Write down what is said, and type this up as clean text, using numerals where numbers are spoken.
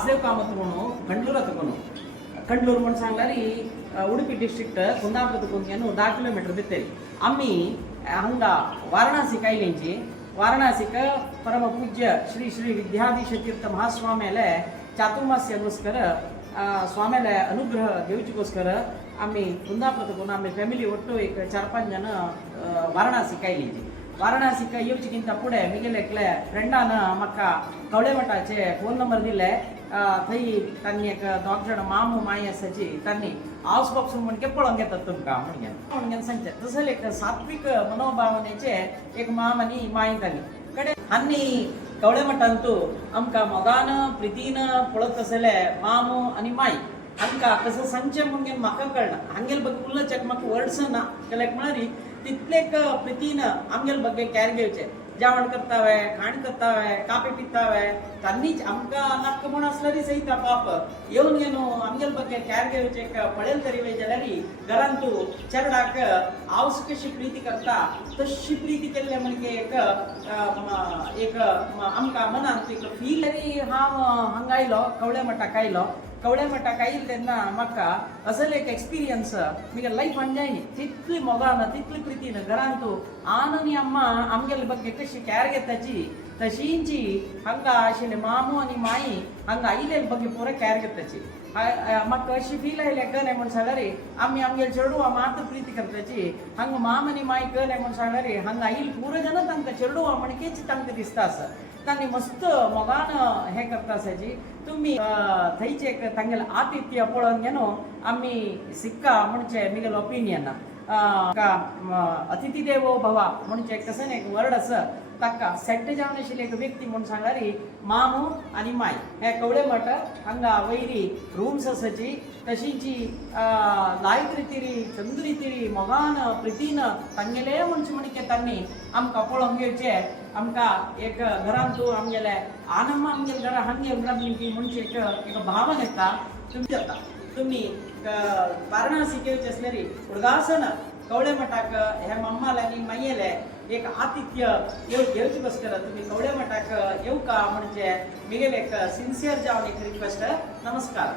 वासदेव कामत म्हणून कंडलूर तकोನು कंडलूर म्हणून सांगल्यारी Udupi district Kundapur तकोन 10 kilometre बित्तेरी आम्ही हंग वाराणसी कायलेंची वाराणसीक परम पूज्य श्री श्री विद्याधीश तीर्थ महास्वाम्याले चातुर्मास्यಗೋಸ್ಕರ स्वाम्याले अनुग्रह घेवचीಗೋಸ್ಕರ आम्ही कुंदापुर तकोन आम्ही फॅमिली ಒಟ್ಟು एक 4-5 जण वाराणसी कायलेंची वाराणसीक येवचीकिंत पुढे मिगेलेकले फ्रेंडान म्हाका कवळे मठाचे फोन नंबर दिले थंय तांणी एक 2 जण मामू माई आसाची तांणी हावस बॉक्सून म्हणके पळोवन घेतात तुमकां म्हणून सांगचे तसं एक सात्विक मनोभावनेचे एक माम आनी माई तांणी कडेन आनी कवळे मठांतू आमकां मोगान प्रितीन पळत आसले मामू आनी माई आमकां कसं सांगचें म्हणून म्हाका कळना हांगेल ಬಗ್ಗೆ उलोवचें म्हाका वर्ड्स ना कित्याक म्हळ्यार तितलेक प्रितीन आमगेल ಬಗ್ಗೆ कॅर घेवचें जेवण करतावे खाण करतावे कापे पितावे तांनीच आमकां नाक्क म्हूण आसल्यारी सयता पाप येवन न्हू आमगेल ಬಗ್ಗೆ कॅर घेवचें पळयलें तरी वय जाल्यार घरांत तूं चेडवाक हांव कशी प्रिती करता तशी प्रिती केल्ले म्हणजे एक आमकां मनांत एक फील तरी हांव हांगा आयलो कवळे मठाक आयलो कवळे मठाक आयिल्ले तेन्ना म्हाका असले एक एक्सपिरियन्स म्हगे लायफान जायनी तितली मोगान तितली प्रितीन घरांत तूं आन आनी अम्मा आमगेले ಬಗ್ಗೆ कशी कॅर घेताची तशींची हांगा आशिल्ले मामू आनी माई हांगा आयिल्ले ಬಗ್ಗೆ पुरो कॅर घेताची म्हाका अशी फील आयले कळ्ळें म्हूण सांगल्यार आमी आमगेले चेडवा मात्र प्रिती करताची हांगा माम आनी माई कळ्ळें म्हूण सांगल्यार हांगा आयिल्ले पुरो जाण तांकां चेडवा म्हणकेच तांकां दिसता आसा तांणी मस्त मोगान हें करता आसाची तुमी थंयचे एक तांगेलें आतिथ्य पळोवन न्हू आमी सिक्का म्हणचे म्हगेलें ओपिनियन अतिथी देवो भवा म्हणचे कसं एक वर्ड आसा ताका सेट जावन आशिल्ली एक व्यक्ती म्हणून सांगल्यार मामू आनी माय हे कवळे मठ हांगा वयरी रूम्स आसाची तशींची लायट रितीरी चंद रितीरी मोगान प्रितीन तांगेले म्हणचे म्हणके तांणी आमकां पळोवंक घेवचे आमकां एक घरांत तूं आमगेले आनम्मा आमगेले घरा हांगेल म्हणचे एक भावन येता तुमचे जाता तुमी वाराणसी घेवचे आसल्यार उडगासन कवळे मठाक हे मम्माल आनी मायेले एक आतिथ्य घेवचीಗೋಸ್ಕರ तुमी कवळे मठाक येवका म्हणजे म्हगेले एक सिन्सियर जावन एक रिक्वेस्ट नमस्कार.